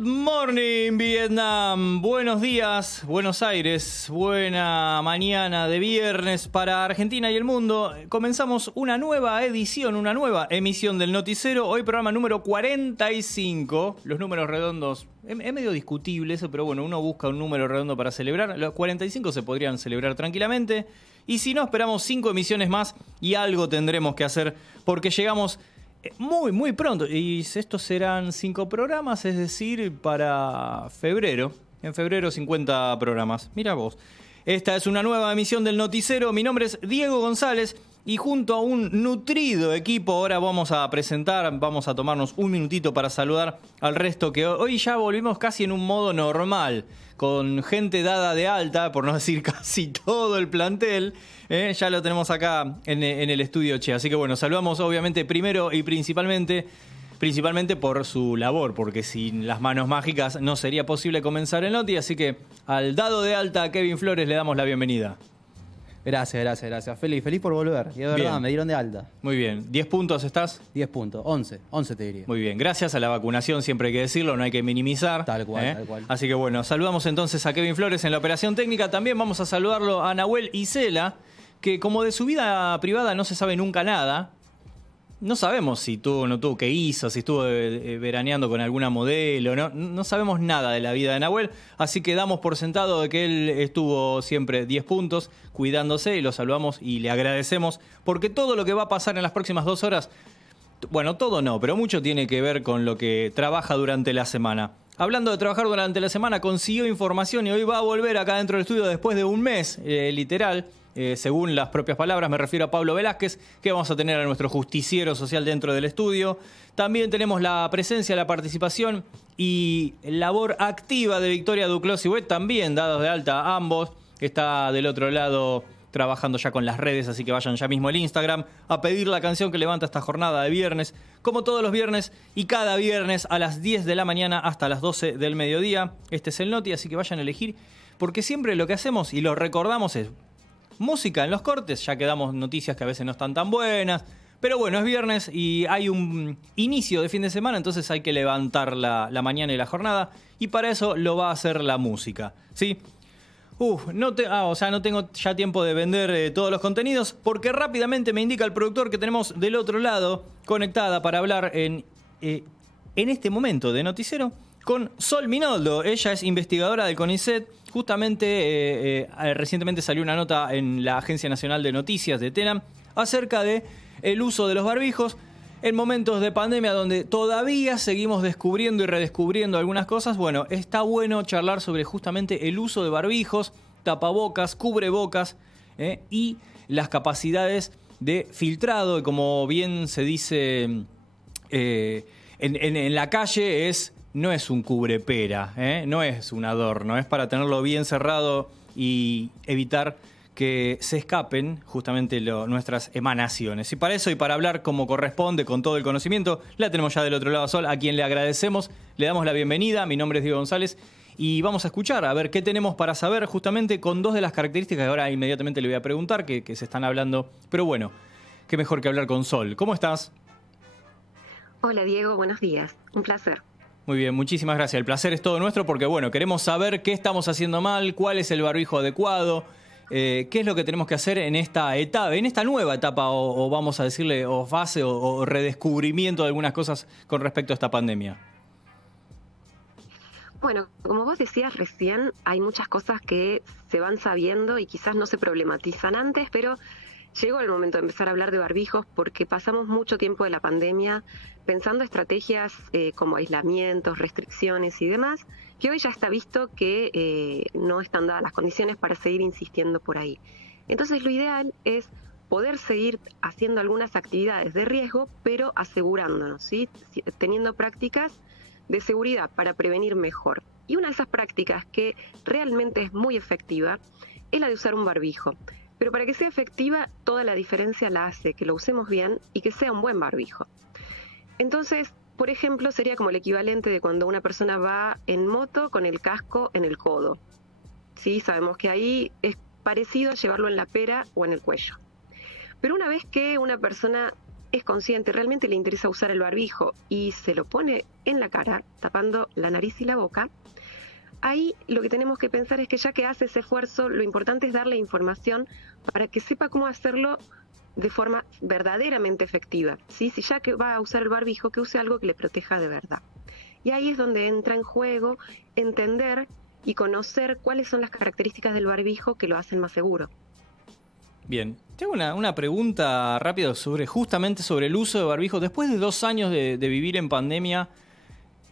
morning, Vietnam. Buenos días, Buenos Aires. Buena mañana de viernes para Argentina y el mundo. Comenzamos una nueva edición, una nueva emisión del Noticiero. Hoy programa número 45. Los números redondos, es medio discutible eso, pero bueno, uno busca un número redondo para celebrar. Los 45 se podrían celebrar tranquilamente. Y si no, esperamos 5 emisiones más y algo tendremos que hacer porque llegamos muy pronto. Y estos serán 5 programas, es decir, para febrero. En febrero 50 programas. Mira vos. Esta es una nueva emisión del Noticiero. Mi nombre es Diego González y junto a un nutrido equipo ahora vamos a presentar, vamos a tomarnos un minutito para saludar al resto que hoy ya volvimos casi en un modo normal, con gente dada de alta, por no decir casi todo el plantel. Ya lo tenemos acá en el estudio Che. Así que bueno, saludamos obviamente primero y principalmente por su labor, porque sin las manos mágicas no sería posible comenzar el Noti. Así que al dado de alta Kevin Flores le damos la bienvenida. Gracias. Feliz por volver. Y de verdad, Bien. me dieron de alta. Muy bien. ¿10 puntos estás? 10 puntos. 11 te diría. Muy bien. Gracias a la vacunación, siempre hay que decirlo, no hay que minimizar. Tal cual. Así que bueno, saludamos entonces a Kevin Flores en la operación técnica. También vamos a saludarlo a Nahuel Isela, que como de su vida privada no se sabe nunca nada. No sabemos si tuvo o no tuvo, qué hizo, si estuvo veraneando con alguna modelo. No sabemos nada de la vida de Nahuel, así que damos por sentado de que él estuvo siempre 10 puntos cuidándose y lo saludamos y le agradecemos porque todo lo que va a pasar en las próximas 2 horas, bueno, todo no, pero mucho tiene que ver con lo que trabaja durante la semana. Hablando de trabajar durante la semana, consiguió información y hoy va a volver acá dentro del estudio después de un mes, literal. Según las propias palabras, me refiero a Pablo Velázquez, que vamos a tener a nuestro justiciero social dentro del estudio. También tenemos la presencia, la participación y labor activa de Victoria Duclos y Huet, también dados de alta ambos. Está del otro lado trabajando ya con las redes, así que vayan ya mismo al Instagram a pedir la canción que levanta esta jornada de viernes, como todos los viernes y cada viernes a las 10 de la mañana hasta las 12 del mediodía. Este es el Noti, así que vayan a elegir, porque siempre lo que hacemos y lo recordamos es música en los cortes, ya que damos noticias que a veces no están tan buenas. Pero bueno, es viernes y hay un inicio de fin de semana, entonces hay que levantar la mañana y la jornada. Y para eso lo va a hacer la música, ¿sí? No tengo ya tiempo de vender todos los contenidos, porque rápidamente me indica el productor que tenemos del otro lado conectada para hablar en este momento de Noticiero con Sol Minoldo. Ella es investigadora del CONICET. Justamente recientemente salió una nota en la Agencia Nacional de Noticias de TENAM acerca de el uso de los barbijos en momentos de pandemia donde todavía seguimos descubriendo y redescubriendo algunas cosas. Bueno, está bueno charlar sobre justamente el uso de barbijos, tapabocas, cubrebocas y las capacidades de filtrado. Y como bien se dice en la calle, no es un cubrepera, no es un adorno, es para tenerlo bien cerrado y evitar que se escapen justamente nuestras emanaciones. Y para eso y para hablar como corresponde, con todo el conocimiento, la tenemos ya del otro lado a Sol, a quien le agradecemos, le damos la bienvenida. Mi nombre es Diego González y vamos a escuchar a ver qué tenemos para saber justamente con 2 de las características que ahora inmediatamente le voy a preguntar, que se están hablando. Pero bueno, qué mejor que hablar con Sol. ¿Cómo estás? Hola Diego, buenos días. Un placer. Muy bien, muchísimas gracias. El placer es todo nuestro porque, bueno, queremos saber qué estamos haciendo mal, cuál es el barbijo adecuado, qué es lo que tenemos que hacer en esta etapa, en esta nueva etapa, o vamos a decirle, o fase, o redescubrimiento de algunas cosas con respecto a esta pandemia. Bueno, como vos decías recién, hay muchas cosas que se van sabiendo y quizás no se problematizan antes, pero llegó el momento de empezar a hablar de barbijos porque pasamos mucho tiempo de la pandemia pensando estrategias como aislamientos, restricciones y demás, que hoy ya está visto que no están dadas las condiciones para seguir insistiendo por ahí. Entonces lo ideal es poder seguir haciendo algunas actividades de riesgo, pero asegurándonos, ¿sí? Teniendo prácticas de seguridad para prevenir mejor. Y una de esas prácticas que realmente es muy efectiva es la de usar un barbijo. Pero para que sea efectiva, toda la diferencia la hace que lo usemos bien y que sea un buen barbijo. Entonces, por ejemplo, sería como el equivalente de cuando una persona va en moto con el casco en el codo. Sí, sabemos que ahí es parecido a llevarlo en la pera o en el cuello. Pero una vez que una persona es consciente, realmente le interesa usar el barbijo y se lo pone en la cara, tapando la nariz y la boca, ahí lo que tenemos que pensar es que ya que hace ese esfuerzo, lo importante es darle información para que sepa cómo hacerlo de forma verdaderamente efectiva. ¿Sí? Si ya que va a usar el barbijo, que use algo que le proteja de verdad. Y ahí es donde entra en juego entender y conocer cuáles son las características del barbijo que lo hacen más seguro. Bien, tengo una pregunta rápida justamente sobre el uso de barbijo. Después de 2 años de vivir en pandemia,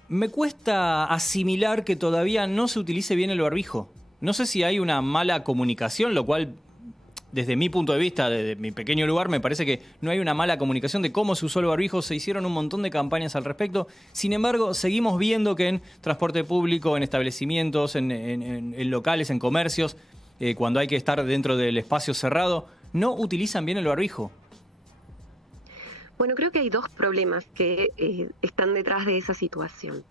me cuesta asimilar que todavía no se utilice bien el barbijo. No sé si hay una mala comunicación, lo cual, desde mi punto de vista, desde mi pequeño lugar, me parece que no hay una mala comunicación de cómo se usó el barbijo. Se hicieron un montón de campañas al respecto. Sin embargo, seguimos viendo que en transporte público, en establecimientos, en locales, en comercios, cuando hay que estar dentro del espacio cerrado, no utilizan bien el barbijo. Bueno, creo que hay 2 problemas que están detrás de esa situación.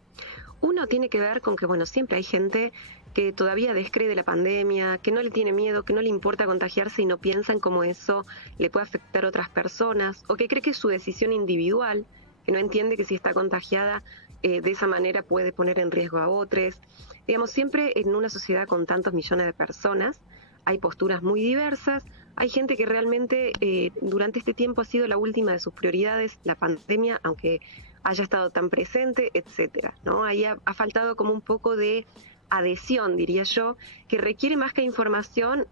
Uno tiene que ver con que, bueno, siempre hay gente que todavía descree de la pandemia, que no le tiene miedo, que no le importa contagiarse y no piensa en cómo eso le puede afectar a otras personas, o que cree que es su decisión individual, que no entiende que si está contagiada de esa manera puede poner en riesgo a otros. Digamos, siempre en una sociedad con tantos millones de personas hay posturas muy diversas. Hay gente que realmente durante este tiempo ha sido la última de sus prioridades, la pandemia, aunque haya estado tan presente, etcétera, ¿no? Ahí ha faltado como un poco de adhesión, diría yo, que requiere más que información,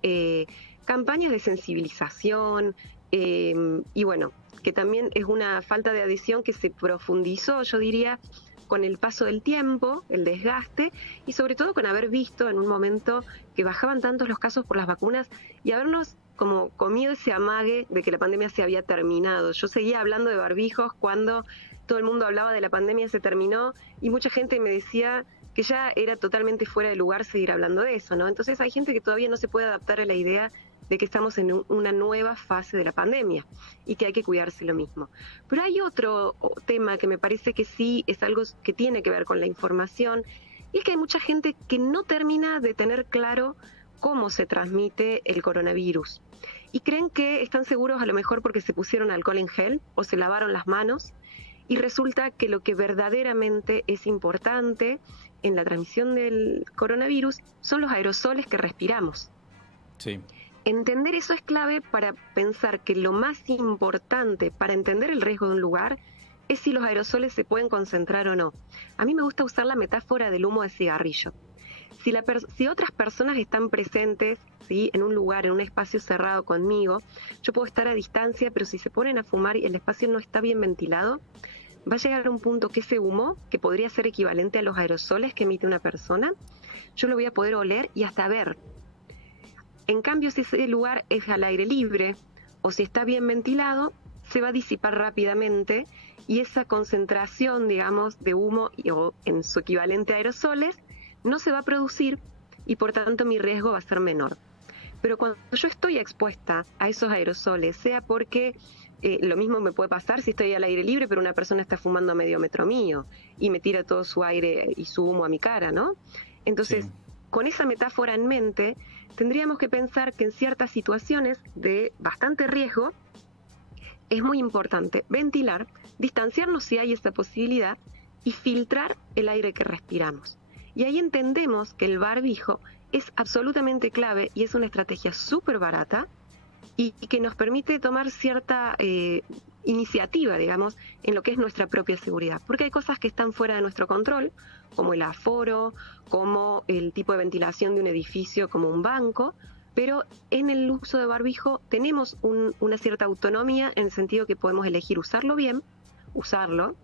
campañas de sensibilización, y bueno, que también es una falta de adhesión que se profundizó, yo diría, con el paso del tiempo, el desgaste, y sobre todo con haber visto en un momento que bajaban tantos los casos por las vacunas y habernos como comido ese amague de que la pandemia se había terminado. Yo seguía hablando de barbijos cuando todo el mundo hablaba de la pandemia se terminó y mucha gente me decía que ya era totalmente fuera de lugar seguir hablando de eso, ¿no? Entonces hay gente que todavía no se puede adaptar a la idea de que estamos en una nueva fase de la pandemia y que hay que cuidarse lo mismo. Pero hay otro tema que me parece que sí es algo que tiene que ver con la información, y es que hay mucha gente que no termina de tener claro cómo se transmite el coronavirus. Y creen que están seguros a lo mejor porque se pusieron alcohol en gel o se lavaron las manos, y resulta que lo que verdaderamente es importante en la transmisión del coronavirus son los aerosoles que respiramos. Sí. Entender eso es clave para pensar que lo más importante para entender el riesgo de un lugar es si los aerosoles se pueden concentrar o no. A mí me gusta usar la metáfora del humo de cigarrillo. Si otras personas están presentes, ¿sí?, en un lugar, en un espacio cerrado conmigo, yo puedo estar a distancia, pero si se ponen a fumar y el espacio no está bien ventilado, va a llegar a un punto que ese humo, que podría ser equivalente a los aerosoles que emite una persona, yo lo voy a poder oler y hasta ver. En cambio, si ese lugar es al aire libre o si está bien ventilado, se va a disipar rápidamente y esa concentración, digamos, de humo o en su equivalente a aerosoles no se va a producir y por tanto mi riesgo va a ser menor. Pero cuando yo estoy expuesta a esos aerosoles, sea porque lo mismo me puede pasar si estoy al aire libre, pero una persona está fumando a medio metro mío y me tira todo su aire y su humo a mi cara, ¿no? Entonces, sí, con esa metáfora en mente, tendríamos que pensar que en ciertas situaciones de bastante riesgo es muy importante ventilar, distanciarnos si hay esa posibilidad y filtrar el aire que respiramos. Y ahí entendemos que el barbijo es absolutamente clave y es una estrategia súper barata y que nos permite tomar cierta iniciativa, digamos, en lo que es nuestra propia seguridad. Porque hay cosas que están fuera de nuestro control, como el aforo, como el tipo de ventilación de un edificio, como un banco, pero en el uso de barbijo tenemos una cierta autonomía en el sentido que podemos elegir usarlo bien, usarlo,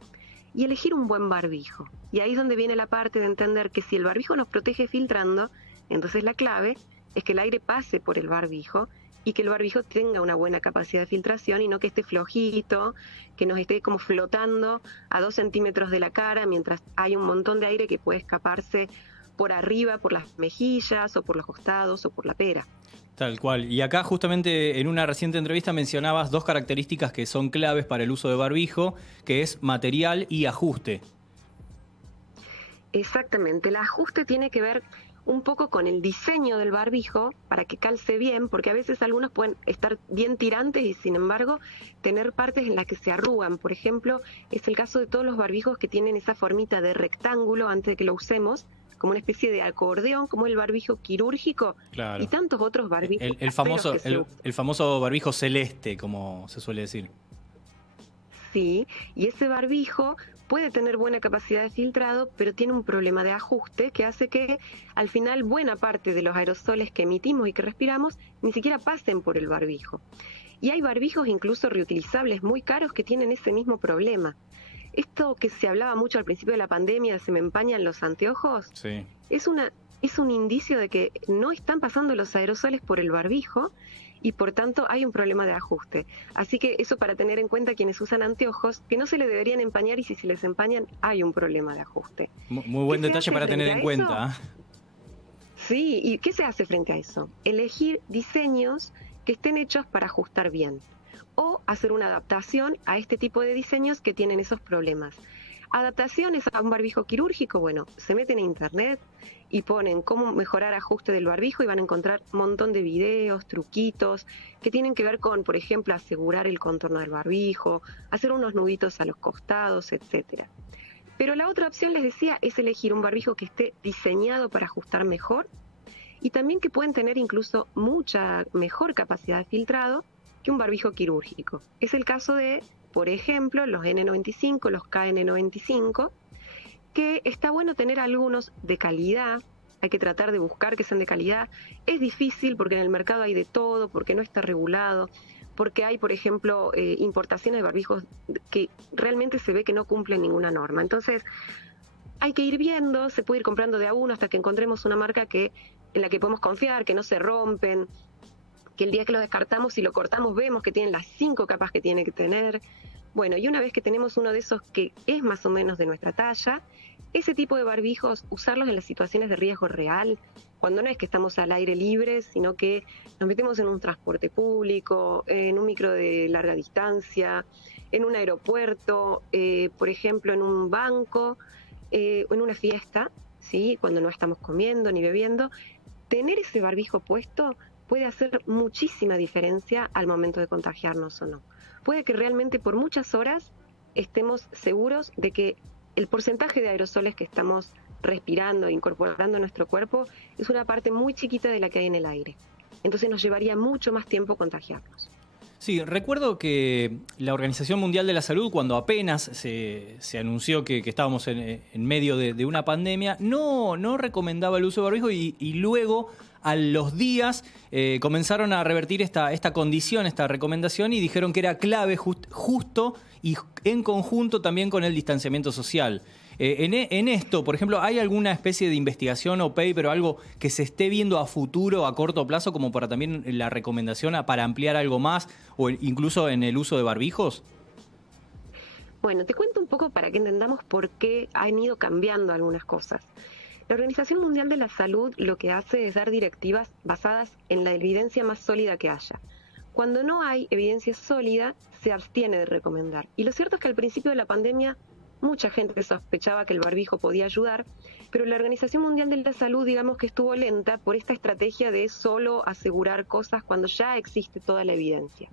y elegir un buen barbijo. Y ahí es donde viene la parte de entender que si el barbijo nos protege filtrando, entonces la clave es que el aire pase por el barbijo y que el barbijo tenga una buena capacidad de filtración y no que esté flojito, que nos esté como flotando a 2 centímetros de la cara mientras hay un montón de aire que puede escaparse por arriba, por las mejillas o por los costados o por la pera. Tal cual. Y acá justamente en una reciente entrevista mencionabas 2 características que son claves para el uso de barbijo, que es material y ajuste. Exactamente. El ajuste tiene que ver un poco con el diseño del barbijo para que calce bien, porque a veces algunos pueden estar bien tirantes y sin embargo tener partes en las que se arrugan. Por ejemplo, es el caso de todos los barbijos que tienen esa formita de rectángulo antes de que lo usemos, como una especie de acordeón, como el barbijo quirúrgico, Claro. y tantos otros barbijos. El famoso, caseros que se usan. el famoso barbijo celeste, como se suele decir. Sí, y ese barbijo puede tener buena capacidad de filtrado, pero tiene un problema de ajuste que hace que al final buena parte de los aerosoles que emitimos y que respiramos ni siquiera pasen por el barbijo. Y hay barbijos incluso reutilizables muy caros que tienen ese mismo problema. Esto que se hablaba mucho al principio de la pandemia, se me empañan los anteojos, Sí. es un indicio de que no están pasando los aerosoles por el barbijo y por tanto hay un problema de ajuste. Así que eso para tener en cuenta quienes usan anteojos, que no se le deberían empañar y si se les empañan hay un problema de ajuste. Muy buen ¿Qué se detalle hace para tener frente en a cuenta. eso? Sí, ¿y qué se hace frente a eso? Elegir diseños que estén hechos para ajustar bien o hacer una adaptación a este tipo de diseños que tienen esos problemas. Adaptaciones a un barbijo quirúrgico, bueno, se meten en internet y ponen cómo mejorar ajuste del barbijo y van a encontrar un montón de videos, truquitos, que tienen que ver con, por ejemplo, asegurar el contorno del barbijo, hacer unos nuditos a los costados, etcétera. Pero la otra opción, les decía, es elegir un barbijo que esté diseñado para ajustar mejor y también que pueden tener incluso mucha mejor capacidad de filtrado que un barbijo quirúrgico. Es el caso de, por ejemplo, los N95, los KN95, que está bueno tener algunos de calidad, hay que tratar de buscar que sean de calidad. Es difícil porque en el mercado hay de todo, porque no está regulado, porque hay, por ejemplo, importaciones de barbijos que realmente se ve que no cumplen ninguna norma. Entonces, hay que ir viendo, se puede ir comprando de a uno hasta que encontremos una marca en la que podemos confiar, que no se rompen, que el día que lo descartamos y lo cortamos vemos que tienen las 5 capas que tiene que tener. Bueno, y una vez que tenemos uno de esos que es más o menos de nuestra talla, ese tipo de barbijos, usarlos en las situaciones de riesgo real, cuando no es que estamos al aire libre, sino que nos metemos en un transporte público, en un micro de larga distancia, en un aeropuerto, por ejemplo, en un banco, en una fiesta, ¿sí? Cuando no estamos comiendo ni bebiendo. Tener ese barbijo puesto puede hacer muchísima diferencia al momento de contagiarnos o no. Puede que realmente por muchas horas estemos seguros de que el porcentaje de aerosoles que estamos respirando e incorporando a nuestro cuerpo es una parte muy chiquita de la que hay en el aire. Entonces nos llevaría mucho más tiempo contagiarnos. Sí, recuerdo que la Organización Mundial de la Salud, cuando apenas se anunció que estábamos en medio de una pandemia, no recomendaba el uso de barbijo y luego a los días comenzaron a revertir esta condición, esta recomendación y dijeron que era clave justo y en conjunto también con el distanciamiento social. En esto, por ejemplo, ¿hay alguna especie de investigación o paper o algo que se esté viendo a futuro, a corto plazo, como para también la recomendación para ampliar algo más o incluso en el uso de barbijos? Bueno, te cuento un poco para que entendamos por qué han ido cambiando algunas cosas. La Organización Mundial de la Salud lo que hace es dar directivas basadas en la evidencia más sólida que haya. Cuando no hay evidencia sólida, se abstiene de recomendar. Y lo cierto es que al principio de la pandemia mucha gente sospechaba que el barbijo podía ayudar, pero la Organización Mundial de la Salud, digamos que estuvo lenta por esta estrategia de solo asegurar cosas cuando ya existe toda la evidencia.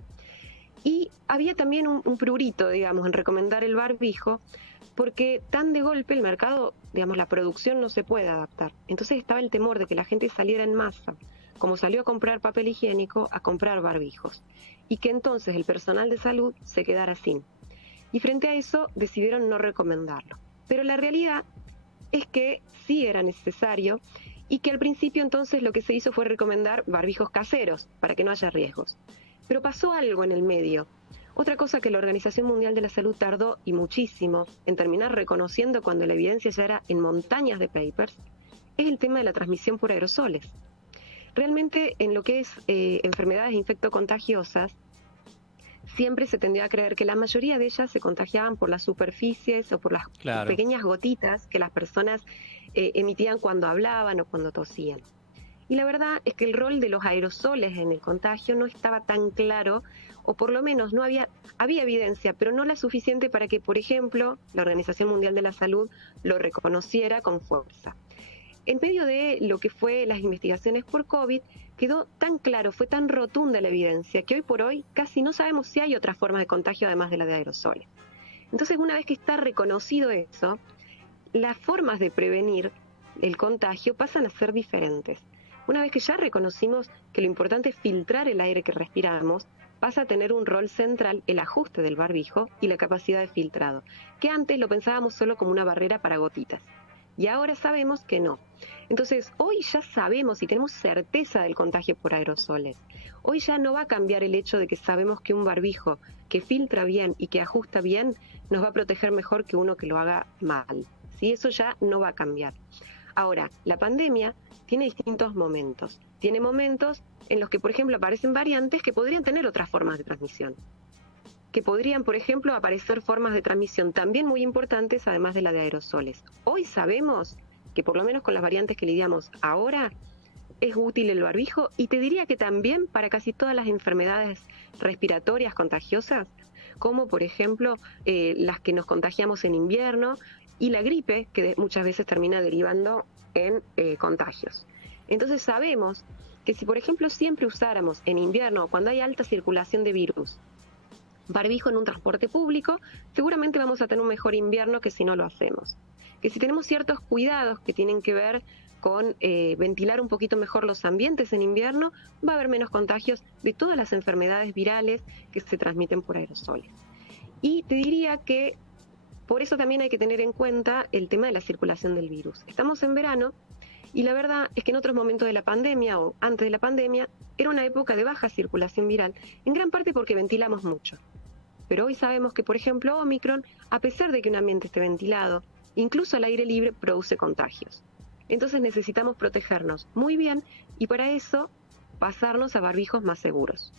Y había también un prurito, digamos, en recomendar el barbijo, porque tan de golpe el mercado, digamos, la producción no se puede adaptar. Entonces estaba el temor de que la gente saliera en masa, como salió a comprar papel higiénico, a comprar barbijos, y que entonces el personal de salud se quedara sin. Y frente a eso decidieron no recomendarlo. Pero la realidad es que sí era necesario y que al principio entonces lo que se hizo fue recomendar barbijos caseros para que no haya riesgos. Pero pasó algo en el medio. Otra cosa que la Organización Mundial de la Salud tardó y muchísimo en terminar reconociendo cuando la evidencia ya era en montañas de papers, es el tema de la transmisión por aerosoles. Realmente en lo que es enfermedades infectocontagiosas, siempre se tendía a creer que la mayoría de ellas se contagiaban por las superficies o por las pequeñas gotitas que las personas emitían cuando hablaban o cuando tosían. Y la verdad es que el rol de los aerosoles en el contagio no estaba tan claro, o por lo menos no había evidencia, pero no la suficiente para que, por ejemplo, la Organización Mundial de la Salud lo reconociera con fuerza. en medio de lo que fue las investigaciones por COVID, quedó tan claro, fue tan rotunda la evidencia, que hoy por hoy casi no sabemos si hay otras formas de contagio además de la de aerosoles. Entonces, una vez que está reconocido eso, las formas de prevenir el contagio pasan a ser diferentes. Una vez que ya reconocimos que lo importante es filtrar el aire que respiramos, pasa a tener un rol central el ajuste del barbijo y la capacidad de filtrado, que antes lo pensábamos solo como una barrera para gotitas. Y ahora sabemos que no. Entonces, hoy ya sabemos y tenemos certeza del contagio por aerosoles. Hoy ya no va a cambiar el hecho de que sabemos que un barbijo que filtra bien y que ajusta bien nos va a proteger mejor que uno que lo haga mal. ¿Sí? Eso ya no va a cambiar. Ahora, la pandemia tiene distintos momentos. Tiene momentos en los que, por ejemplo, aparecen variantes que podrían tener otras formas de transmisión. Que podrían, por ejemplo, aparecer formas de transmisión también muy importantes, además de la de aerosoles. Hoy sabemos que, por lo menos con las variantes que lidiamos ahora, es útil el barbijo, y te diría que también para casi todas las enfermedades respiratorias contagiosas, como por ejemplo las que nos contagiamos en invierno, y la gripe, que muchas veces termina derivando en contagios. Entonces sabemos que si, por ejemplo, siempre usáramos en invierno, cuando hay alta circulación de virus, barbijo en un transporte público, seguramente vamos a tener un mejor invierno que si no lo hacemos. Que si tenemos ciertos cuidados que tienen que ver con ventilar un poquito mejor los ambientes en invierno, va a haber menos contagios de todas las enfermedades virales que se transmiten por aerosoles. Y te diría que por eso también hay que tener en cuenta el tema de la circulación del virus. Estamos en verano y la verdad es que en otros momentos de la pandemia o antes de la pandemia era una época de baja circulación viral, en gran parte porque ventilamos mucho. Pero hoy sabemos que, por ejemplo, Omicron, a pesar de que un ambiente esté ventilado, incluso al aire libre produce contagios. Entonces necesitamos protegernos muy bien y para eso pasarnos a barbijos más seguros.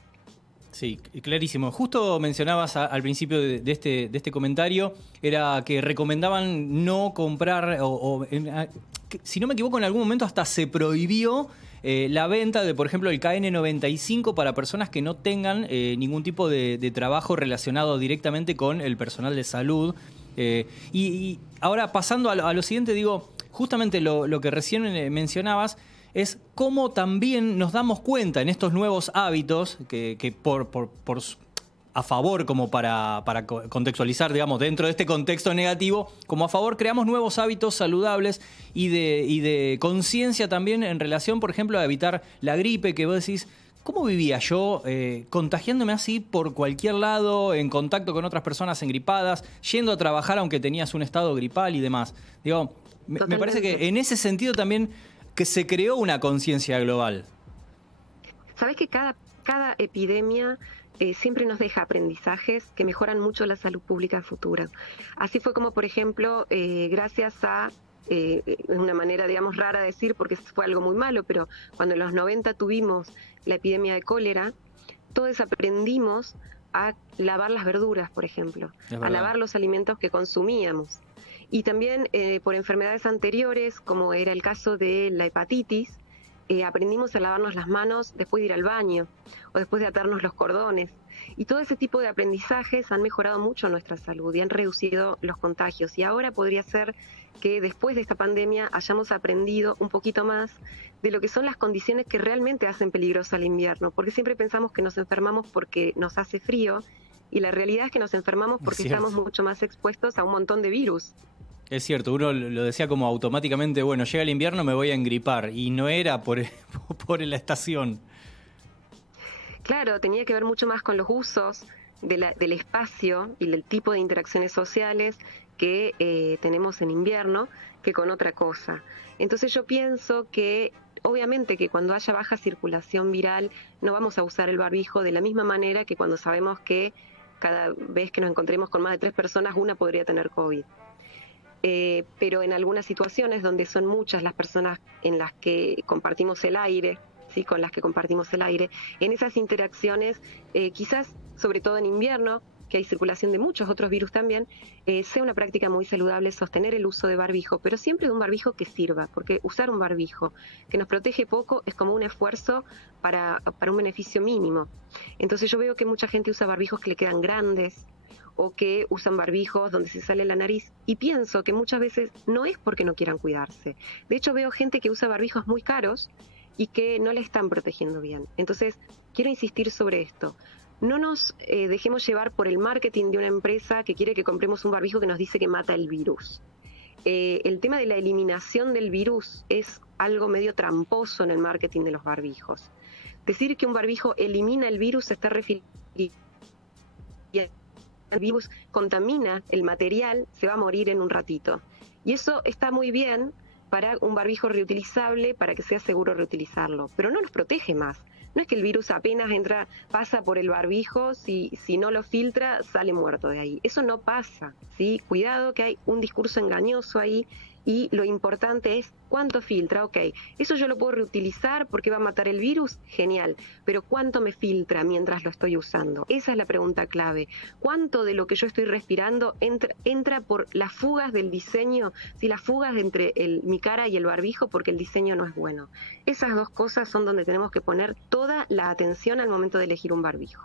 Sí, clarísimo. Justo mencionabas al principio de este comentario, era que recomendaban no comprar, si no me equivoco, en algún momento hasta se prohibió la venta de, por ejemplo, el KN95 para personas que no tengan ningún tipo de trabajo relacionado directamente con el personal de salud. Y ahora, pasando a lo siguiente, digo, justamente lo que recién mencionabas, es cómo también nos damos cuenta en estos nuevos hábitos que a favor, como para contextualizar, digamos, dentro de este contexto negativo, como a favor creamos nuevos hábitos saludables y de conciencia también en relación, por ejemplo, a evitar la gripe, que vos decís, ¿cómo vivía yo contagiándome así por cualquier lado, en contacto con otras personas engripadas, yendo a trabajar aunque tenías un estado gripal y demás? Digo, me parece que en ese sentido también que se creó una conciencia global. Sabés que cada epidemia siempre nos deja aprendizajes que mejoran mucho la salud pública futura. Así fue como, por ejemplo, gracias a, es una manera, digamos, rara de decir porque fue algo muy malo, pero cuando en los 90 tuvimos la epidemia de cólera, todos aprendimos a lavar las verduras, por ejemplo, a lavar los alimentos que consumíamos. Y también por enfermedades anteriores, como era el caso de la hepatitis, aprendimos a lavarnos las manos después de ir al baño o después de atarnos los cordones. Y todo ese tipo de aprendizajes han mejorado mucho nuestra salud y han reducido los contagios. Y ahora podría ser que después de esta pandemia hayamos aprendido un poquito más de lo que son las condiciones que realmente hacen peligroso el invierno. Porque siempre pensamos que nos enfermamos porque nos hace frío y la realidad es que nos enfermamos porque estamos mucho más expuestos a un montón de virus. Es cierto, uno lo decía como automáticamente, bueno, llega el invierno, me voy a engripar, y no era por la estación. Claro, tenía que ver mucho más con los usos del espacio y el tipo de interacciones sociales que tenemos en invierno que con otra cosa. Entonces yo pienso que obviamente que cuando haya baja circulación viral no vamos a usar el barbijo de la misma manera que cuando sabemos que cada vez que nos encontremos con más de 3 personas, una podría tener COVID. Pero en algunas situaciones donde son muchas las personas en las que compartimos el aire, ¿sí? Con las que compartimos el aire, en esas interacciones, quizás, sobre todo en invierno, que hay circulación de muchos otros virus también, sea una práctica muy saludable sostener el uso de barbijo, pero siempre de un barbijo que sirva, porque usar un barbijo que nos protege poco es como un esfuerzo para un beneficio mínimo. Entonces yo veo que mucha gente usa barbijos que le quedan grandes, o que usan barbijos donde se sale la nariz. Y pienso que muchas veces no es porque no quieran cuidarse. De hecho, veo gente que usa barbijos muy caros y que no le están protegiendo bien. Entonces, quiero insistir sobre esto. No nos dejemos llevar por el marketing de una empresa que quiere que compremos un barbijo que nos dice que mata el virus. El tema de la eliminación del virus es algo medio tramposo en el marketing de los barbijos. Decir que un barbijo elimina el virus se está refiriendo el virus contamina el material, se va a morir en un ratito. Y eso está muy bien para un barbijo reutilizable, para que sea seguro reutilizarlo, pero no nos protege más. No es que el virus apenas entra, pasa por el barbijo, si no lo filtra, sale muerto de ahí. Eso no pasa, ¿sí? Cuidado que hay un discurso engañoso ahí. Y lo importante es cuánto filtra, ok, eso yo lo puedo reutilizar porque va a matar el virus, genial, pero ¿cuánto me filtra mientras lo estoy usando? Esa es la pregunta clave. ¿Cuánto de lo que yo estoy respirando entra por las fugas del diseño, si las fugas entre mi cara y el barbijo porque el diseño no es bueno? Esas dos cosas son donde tenemos que poner toda la atención al momento de elegir un barbijo.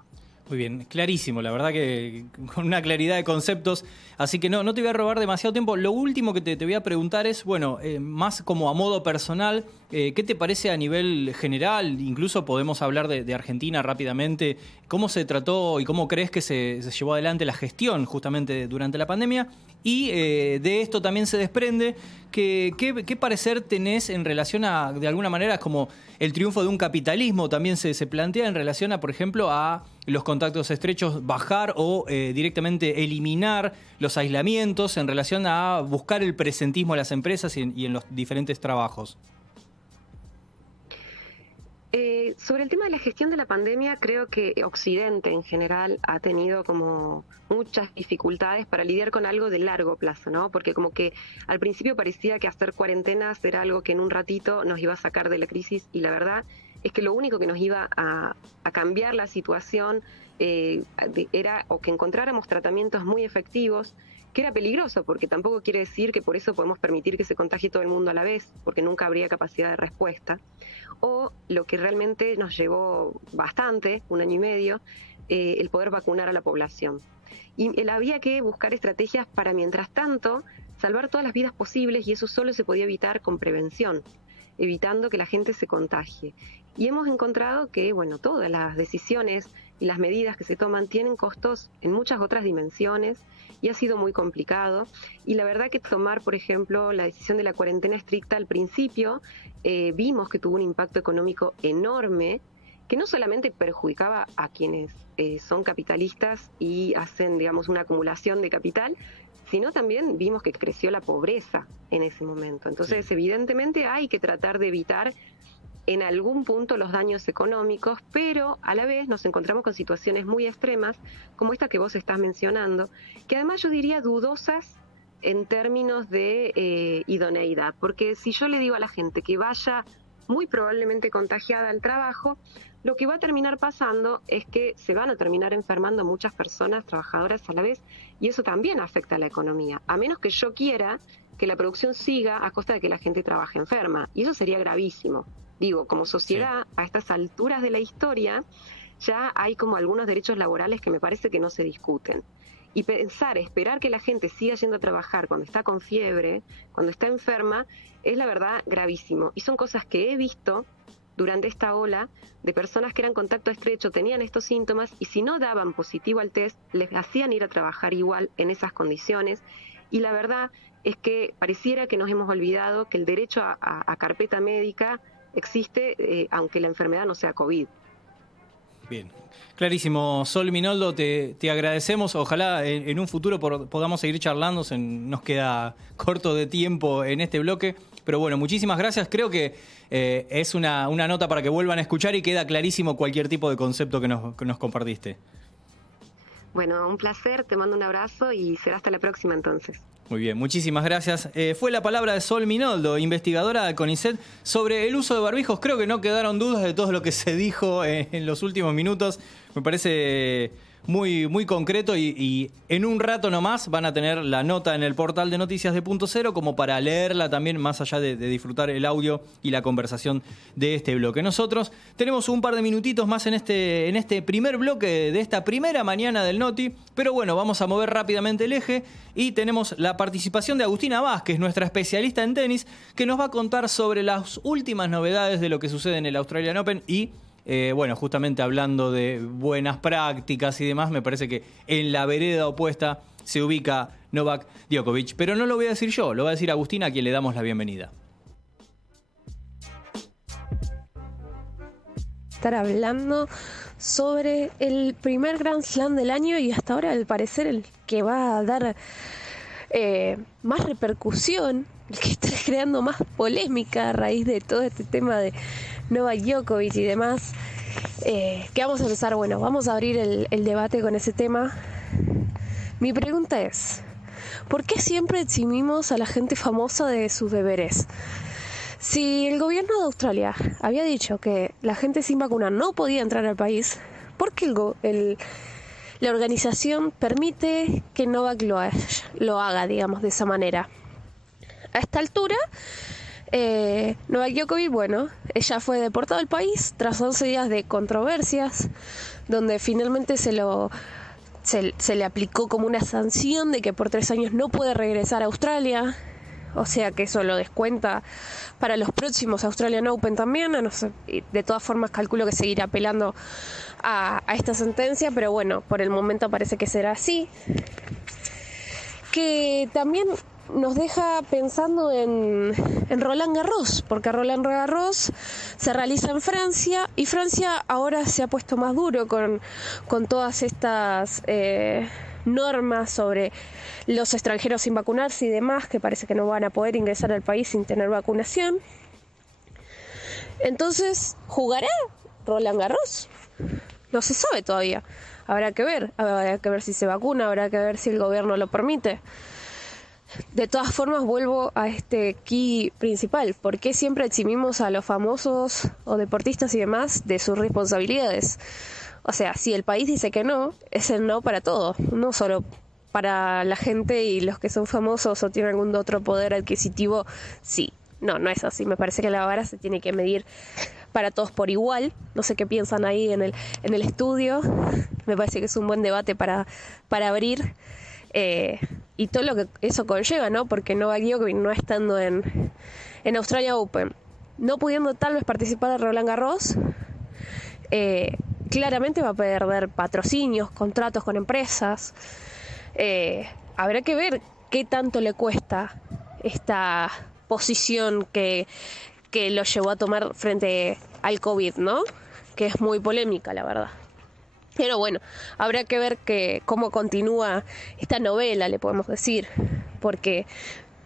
Muy bien, clarísimo, la verdad que con una claridad de conceptos, así que no te voy a robar demasiado tiempo. Lo último que te voy a preguntar es, bueno, más como a modo personal, ¿qué te parece a nivel general? Incluso podemos hablar de Argentina rápidamente. ¿Cómo se trató y cómo crees que se llevó adelante la gestión justamente durante la pandemia? Y de esto también se desprende ¿qué parecer tenés en relación a, de alguna manera, como el triunfo de un capitalismo también se plantea en relación a, por ejemplo, a los contactos estrechos, bajar o directamente eliminar los aislamientos en relación a buscar el presentismo de las empresas y en los diferentes trabajos? Sobre el tema de la gestión de la pandemia, creo que Occidente en general ha tenido como muchas dificultades para lidiar con algo de largo plazo, ¿no? Porque como que al principio parecía que hacer cuarentenas era algo que en un ratito nos iba a sacar de la crisis, y la verdad es que lo único que nos iba a cambiar la situación era o que encontráramos tratamientos muy efectivos, que era peligroso, porque tampoco quiere decir que por eso podemos permitir que se contagie todo el mundo a la vez, porque nunca habría capacidad de respuesta. O lo que realmente nos llevó bastante, 1 año y medio, el poder vacunar a la población. Y había que buscar estrategias para, mientras tanto, salvar todas las vidas posibles, y eso solo se podía evitar con prevención, evitando que la gente se contagie. Y hemos encontrado que, bueno, todas las decisiones y las medidas que se toman tienen costos en muchas otras dimensiones, y ha sido muy complicado. Y la verdad que tomar, por ejemplo, la decisión de la cuarentena estricta al principio, vimos que tuvo un impacto económico enorme, que no solamente perjudicaba a quienes son capitalistas y hacen, digamos, una acumulación de capital, sino también vimos que creció la pobreza en ese momento. Entonces, evidentemente hay que tratar de evitar en algún punto los daños económicos, pero a la vez nos encontramos con situaciones muy extremas, como esta que vos estás mencionando, que además yo diría dudosas en términos de idoneidad, porque si yo le digo a la gente que vaya muy probablemente contagiada al trabajo, lo que va a terminar pasando es que se van a terminar enfermando muchas personas trabajadoras a la vez, y eso también afecta a la economía, a menos que yo quiera que la producción siga a costa de que la gente trabaje enferma, y eso sería gravísimo. Digo, como sociedad, a estas alturas de la historia, ya hay como algunos derechos laborales que me parece que no se discuten. Y esperar que la gente siga yendo a trabajar cuando está con fiebre, cuando está enferma, es la verdad gravísimo. Y son cosas que he visto durante esta ola de personas que eran contacto estrecho, tenían estos síntomas, y si no daban positivo al test, les hacían ir a trabajar igual en esas condiciones. Y la verdad es que pareciera que nos hemos olvidado que el derecho a carpeta médica existe, aunque la enfermedad no sea COVID. Bien, clarísimo. Sol Minoldo, te agradecemos. Ojalá en un futuro podamos seguir charlando. Nos queda corto de tiempo en este bloque. Pero bueno, muchísimas gracias. Creo que es una nota para que vuelvan a escuchar, y queda clarísimo cualquier tipo de concepto que nos compartiste. Bueno, un placer. Te mando un abrazo y será hasta la próxima entonces. Muy bien, muchísimas gracias. Fue la palabra de Sol Minoldo, investigadora de CONICET, sobre el uso de barbijos. Creo que no quedaron dudas de todo lo que se dijo en los últimos minutos. Me parece muy, muy concreto y en un rato nomás van a tener la nota en el portal de Noticias de Punto Cero como para leerla también, más allá de disfrutar el audio y la conversación de este bloque. Nosotros tenemos un par de minutitos más en este primer bloque de esta primera mañana del Noti, pero bueno, vamos a mover rápidamente el eje y tenemos la participación de Agustina Vázquez, nuestra especialista en tenis, que nos va a contar sobre las últimas novedades de lo que sucede en el Australian Open y bueno, justamente hablando de buenas prácticas y demás, me parece que en la vereda opuesta se ubica Novak Djokovic. Pero no lo voy a decir yo, lo va a decir Agustina, a quien le damos la bienvenida. Estar hablando sobre el primer Grand Slam del año y hasta ahora, al parecer, el que va a dar más repercusión, el que está creando más polémica a raíz de todo este tema de Novak Djokovic y demás. ¿Qué vamos a empezar? Bueno, vamos a abrir el debate con ese tema. Mi pregunta es, ¿por qué siempre eximimos a la gente famosa de sus deberes? Si el gobierno de Australia había dicho que la gente sin vacuna no podía entrar al país, ¿por qué la organización permite que Novak lo haga, digamos, de esa manera? A esta altura, Novak Djokovic, bueno, ella fue deportado del país tras 11 días de controversias, donde finalmente se le aplicó como una sanción de que por 3 años no puede regresar a Australia. O sea que eso lo descuenta para los próximos Australian Open también. No sé, de todas formas calculo que seguirá apelando a esta sentencia, pero bueno, por el momento parece que será así. Que también nos deja pensando en Roland Garros, porque Roland Garros se realiza en Francia y Francia ahora se ha puesto más duro con todas estas normas sobre los extranjeros sin vacunarse y demás, que parece que no van a poder ingresar al país sin tener vacunación. Entonces, ¿jugará Roland Garros? No se sabe todavía. Habrá que ver si se vacuna, habrá que ver si el gobierno lo permite. De todas formas, vuelvo a este key principal. ¿Por qué siempre eximimos a los famosos o deportistas y demás de sus responsabilidades? O sea, si el país dice que no, es el no para todo, no solo para la gente y los que son famosos o tienen algún otro poder adquisitivo. Sí, no es así. Me parece que la vara se tiene que medir para todos por igual. No sé qué piensan ahí en el estudio. Me parece que es un buen debate para abrir. Y todo lo que eso conlleva, ¿no? Porque Novak Djokovic no estando en Australia Open, no pudiendo tal vez participar de Roland Garros, claramente va a perder patrocinios, contratos con empresas. Habrá que ver qué tanto le cuesta esta posición que lo llevó a tomar frente al COVID, ¿no? Que es muy polémica, la verdad. Pero bueno, habrá que ver cómo continúa esta novela, le podemos decir, porque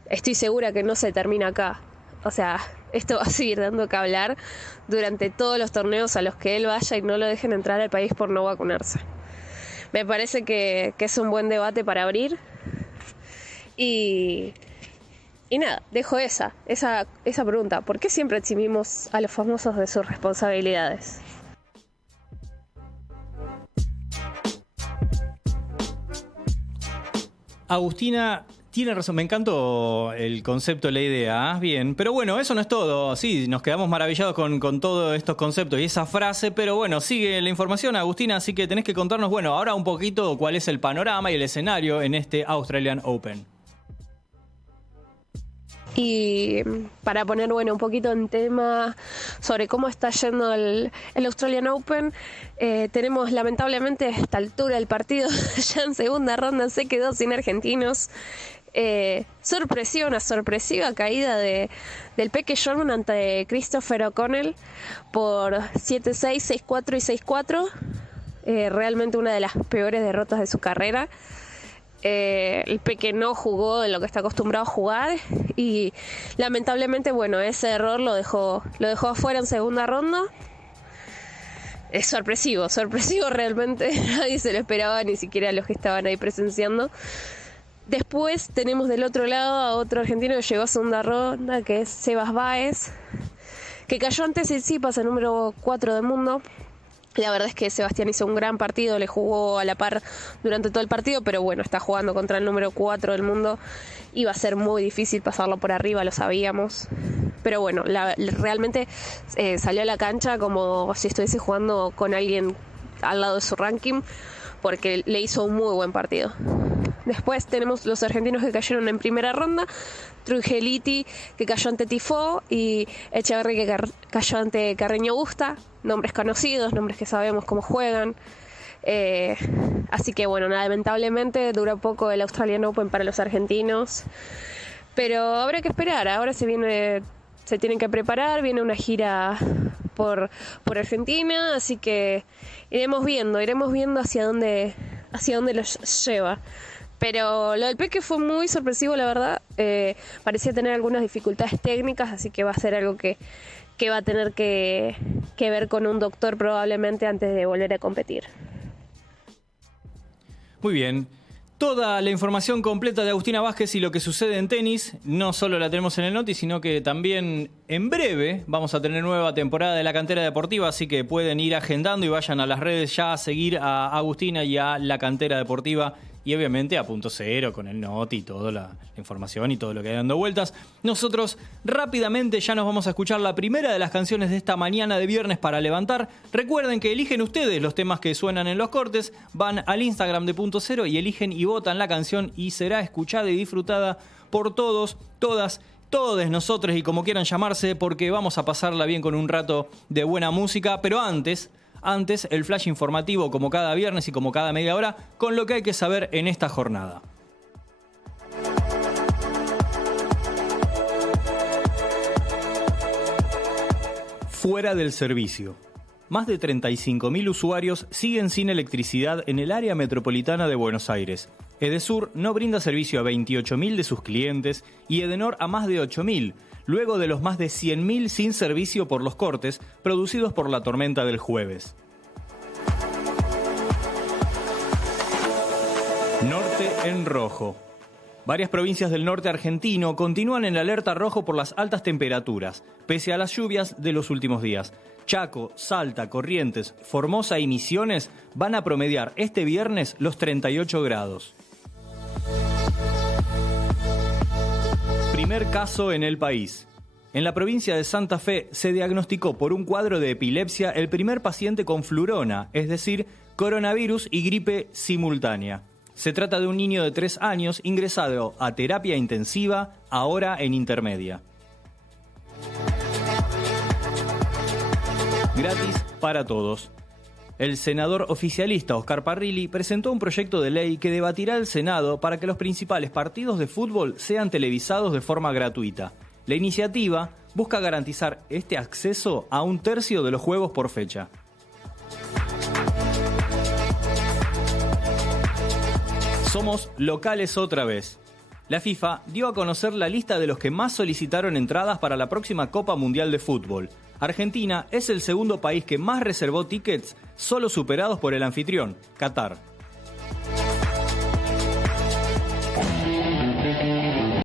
estoy segura que no se termina acá. O sea, esto va a seguir dando que hablar durante todos los torneos a los que él vaya y no lo dejen entrar al país por no vacunarse. Me parece que es un buen debate para abrir. Y nada, dejo esa pregunta. ¿Por qué siempre eximimos a los famosos de sus responsabilidades? Agustina tiene razón, me encantó el concepto, la idea, ¿eh? Bien, pero bueno, eso no es todo, sí, nos quedamos maravillados con todos estos conceptos y esa frase, pero bueno, sigue la información, Agustina, así que tenés que contarnos, bueno, ahora un poquito cuál es el panorama y el escenario en este Australian Open. Y para poner un poquito en tema sobre cómo está yendo el Australian Open, tenemos lamentablemente a esta altura del partido ya en segunda ronda se quedó sin argentinos. Una sorpresiva caída del Peque Sherman ante Christopher O'Connell por 7-6, 6-4 y 6-4. Realmente una de las peores derrotas de su carrera. El Peque no jugó en lo que está acostumbrado a jugar y lamentablemente ese error lo dejó afuera en segunda ronda. Es sorpresivo realmente. Nadie se lo esperaba, ni siquiera los que estaban ahí presenciando. Después tenemos del otro lado a otro argentino que llegó a segunda ronda, que es Sebas Báez, que cayó ante Tsitsipas, el número 4 del mundo. La verdad es que Sebastián hizo un gran partido, le jugó a la par durante todo el partido, pero bueno, está jugando contra el número 4 del mundo. Iba a ser muy difícil pasarlo por arriba, lo sabíamos. Pero bueno, realmente salió a la cancha como si estuviese jugando con alguien al lado de su ranking, porque le hizo un muy buen partido. Después tenemos los argentinos que cayeron en primera ronda, Trungeliti que cayó ante Tifó y Echeverri que cayó ante Carreño Busta, nombres conocidos, nombres que sabemos cómo juegan. Así que bueno, lamentablemente duró poco el Australian Open para los argentinos, pero habrá que esperar. Ahora se tienen que preparar, viene una gira por Argentina, así que iremos viendo hacia dónde los lleva. Pero lo del Peque fue muy sorpresivo, la verdad. Parecía tener algunas dificultades técnicas, así que va a ser algo que va a tener que ver con un doctor probablemente antes de volver a competir. Muy bien. Toda la información completa de Agustina Vázquez y lo que sucede en tenis, no solo la tenemos en el Noti, sino que también en breve vamos a tener nueva temporada de La Cantera Deportiva, así que pueden ir agendando y vayan a las redes ya a seguir a Agustina y a La Cantera Deportiva. Y obviamente a Punto Cero con el Noti y toda la información y todo lo que hay dando vueltas. Nosotros rápidamente ya nos vamos a escuchar la primera de las canciones de esta mañana de viernes para levantar. Recuerden que eligen ustedes los temas que suenan en los cortes, van al Instagram de Punto Cero y eligen y votan la canción y será escuchada y disfrutada por todos, todas, todos nosotros y como quieran llamarse, porque vamos a pasarla bien con un rato de buena música. Pero antes, el flash informativo como cada viernes y como cada media hora, con lo que hay que saber en esta jornada. Fuera del servicio. Más de 35.000 usuarios siguen sin electricidad en el área metropolitana de Buenos Aires. Edesur no brinda servicio a 28.000 de sus clientes y Edenor a más de 8.000, luego de los más de 100.000 sin servicio por los cortes producidos por la tormenta del jueves. Norte en rojo. Varias provincias del norte argentino continúan en alerta rojo por las altas temperaturas, pese a las lluvias de los últimos días. Chaco, Salta, Corrientes, Formosa y Misiones van a promediar este viernes los 38 grados. Primer caso en el país. En la provincia de Santa Fe se diagnosticó por un cuadro de epilepsia el primer paciente con flurona, es decir, coronavirus y gripe simultánea. Se trata de un niño de 3 años ingresado a terapia intensiva, ahora en intermedia. Gratis para todos. El senador oficialista Oscar Parrilli presentó un proyecto de ley que debatirá el Senado para que los principales partidos de fútbol sean televisados de forma gratuita. La iniciativa busca garantizar este acceso a 1/3 de los juegos por fecha. Somos locales otra vez. La FIFA dio a conocer la lista de los que más solicitaron entradas para la próxima Copa Mundial de Fútbol. Argentina es el segundo país que más reservó tickets, solo superados por el anfitrión, Qatar.